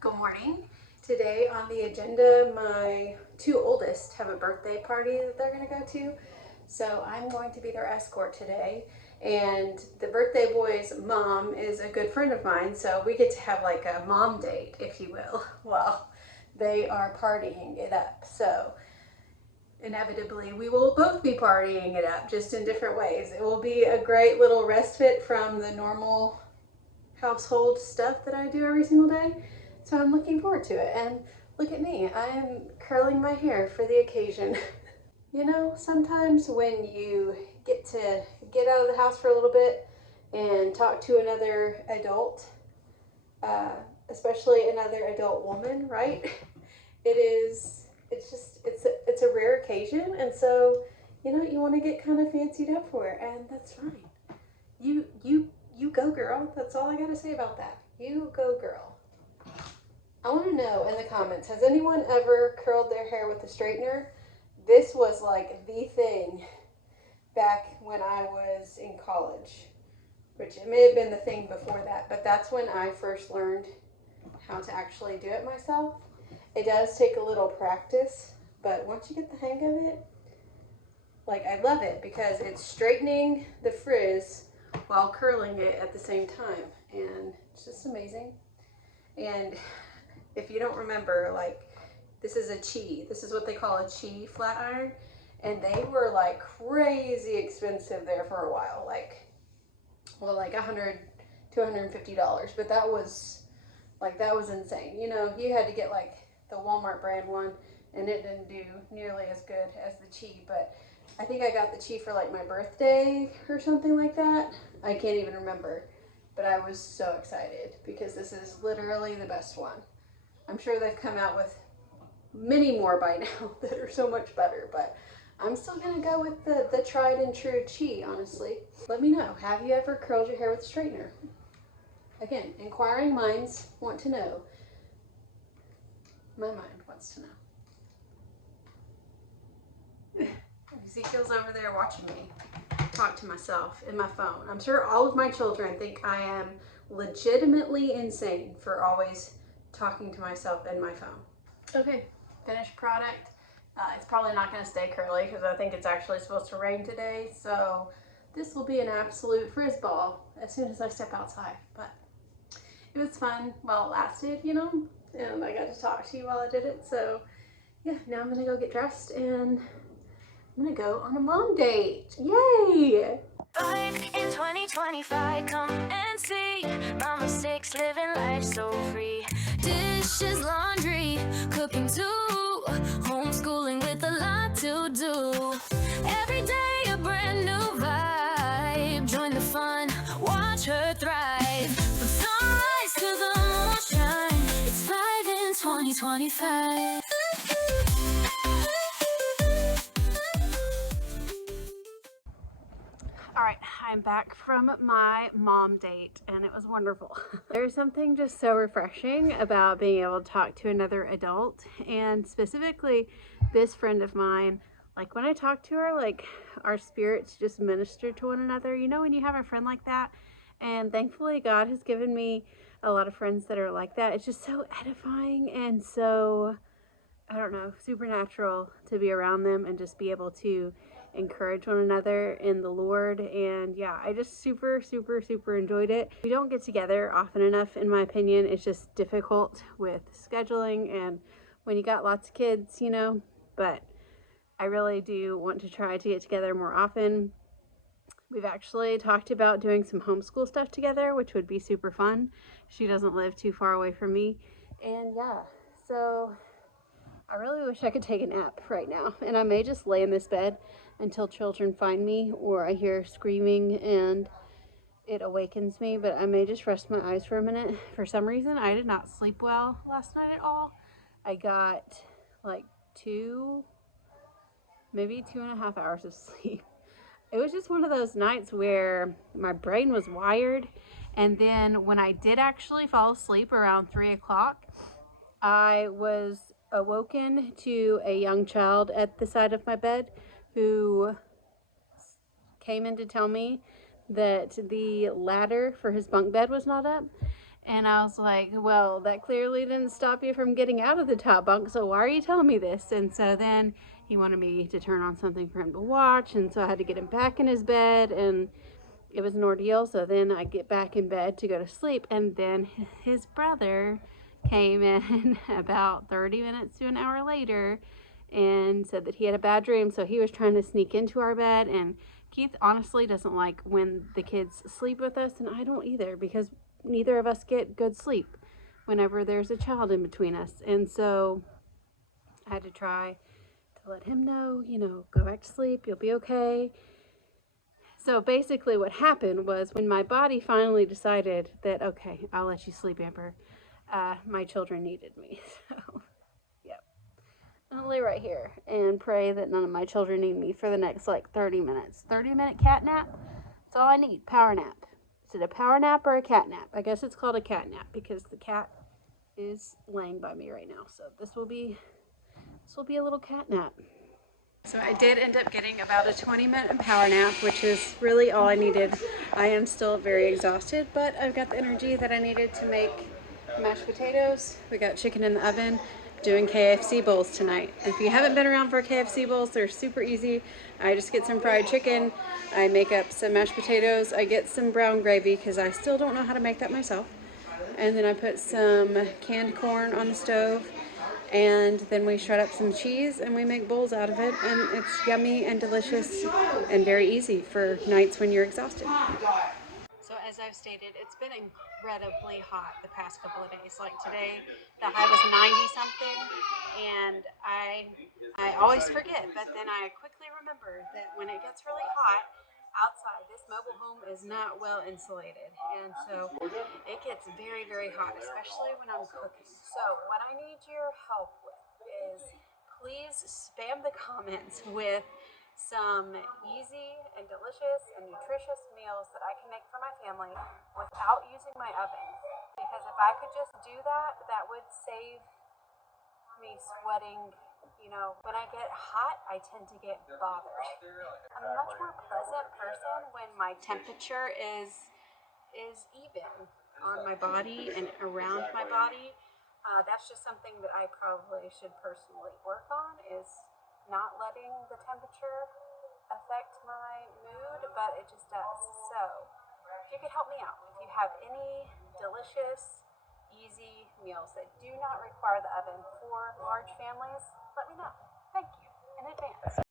Good morning. Today on the agenda, my two oldest have a birthday party that they're going to go to. So I'm going to be their escort today. And the birthday boy's mom is a good friend of mine, so we get to have like a mom date, if you will, while they are partying it up. So inevitably, we will both be partying it up, just in different ways. It will be a great little respite from the normal household stuff that I do every single day. So I'm looking forward to it. And look at me, I am curling my hair for the occasion. You know, sometimes when you get to get out of the house for a little bit and talk to another adult, uh, especially another adult woman, right? It's a rare occasion, and so you know you want to get kind of fancied up for it, and that's fine. You go, girl. That's all I gotta say about that. You go, girl. I want to know in the comments, has anyone ever curled their hair with a straightener? This was like the thing back when I was in college, which it may have been the thing before that, but that's when I first learned how to actually do it myself. It does take a little practice, but once you get the hang of it, like I love it because it's straightening the frizz while curling it at the same time, and it's just amazing. And if you don't remember, like, this is a chi. This is what they call a chi flat iron, and they were like crazy expensive there for a while, like $100 to $150. But that was insane. You know, you had to get like the Walmart brand one, and it didn't do nearly as good as the chi. But I think I got the chi for like my birthday or something like that. I can't even remember, but I was so excited because this is literally the best one. I'm sure they've come out with many more by now that are so much better, but I'm still gonna go with the tried and true chi, honestly. Let me know, have you ever curled your hair with a straightener? Again, inquiring minds want to know. My mind wants to know. Ezekiel's over there watching me talk to myself in my phone. I'm sure all of my children think I am legitimately insane for always talking to myself in my phone. Okay, finished product. It's probably not going to stay curly because I think it's actually supposed to rain today. So this will be an absolute frizz ball as soon as I step outside. But it was fun while it lasted, you know, and I got to talk to you while I did it. So yeah, now I'm going to go get dressed and I'm going to go on a mom date. Yay! In 2025, come and see my mistakes, living life so free. Dishes, laundry, cooking too, homeschooling with a lot to do. Every day a brand new vibe. Join the fun, watch her thrive. From sunrise to the moonshine, it's 2025. All right, I'm back from my mom date and it was wonderful. There's something just so refreshing about being able to talk to another adult, and specifically this friend of mine. Like when I talk to her, like our spirits just minister to one another. You know, when you have a friend like that, and thankfully God has given me a lot of friends that are like that. It's just so edifying and so, I don't know, supernatural to be around them and just be able to encourage one another in the Lord. And yeah, I just super enjoyed it. We don't get together often enough, in my opinion. It's just difficult with scheduling and when you got lots of kids, you know, but I really do want to try to get together more often. We've actually talked about doing some homeschool stuff together, which would be super fun. She doesn't live too far away from me. And yeah, so I really wish I could take a nap right now, and I may just lay in this bed until children find me or I hear screaming and it awakens me, but I may just rest my eyes for a minute. For some reason, I did not sleep well last night at all. I got like maybe 2.5 hours of sleep. It was just one of those nights where my brain was wired, and then when I did actually fall asleep around 3 o'clock, I was awoken to a young child at the side of my bed who came in to tell me that the ladder for his bunk bed was not up. And I was like, well, that clearly didn't stop you from getting out of the top bunk, so why are you telling me this? And so then he wanted me to turn on something for him to watch, and so I had to get him back in his bed, and it was an ordeal. So then I get back in bed to go to sleep, and then his brother came in about 30 minutes to an hour later and said that he had a bad dream, so he was trying to sneak into our bed. And Keith honestly doesn't like when the kids sleep with us, and I don't either, because neither of us get good sleep whenever there's a child in between us. And so I had to try to let him know, go back to sleep, you'll be okay. So basically, what happened was when my body finally decided that, okay, I'll let you sleep, Amber, my children needed me. So, yep. I'll lay right here and pray that none of my children need me for the next 30 minutes. 30-minute cat nap? That's all I need. Power nap. Is it a power nap or a cat nap? I guess it's called a cat nap because the cat is laying by me right now. So this will be a little cat nap. So I did end up getting about a 20-minute power nap, which is really all I needed. I am still very exhausted, but I've got the energy that I needed to make mashed potatoes. We got chicken in the oven, doing KFC bowls tonight. If you haven't been around for KFC bowls, they're super easy. I just get some fried chicken, I make up some mashed potatoes, I get some brown gravy because I still don't know how to make that myself. And then I put some canned corn on the stove, and then we shred up some cheese and we make bowls out of it, and it's yummy and delicious and very easy for nights when you're exhausted. So as I've stated, it's been incredibly hot the past couple of days. Like today, the high was 90 something, and I always forget, but then I quickly remember that when it gets really hot outside, this mobile home is not well insulated, and so it gets very, very hot, especially when I'm cooking. So what I need your help with is please spam the comments with some easy and delicious and nutritious meals that I can make for my family without using my oven. Because if I could just do that, that would save me sweating. When I get hot, I tend to get bothered. I'm a much more pleasant person when my temperature is even on my body and around my body. That's just something that I probably should personally work on, is not letting the temperature affect my mood, but it just does. So if you could help me out, if you have any delicious, easy meals that do not require the oven for large families, let me know. Thank you in advance.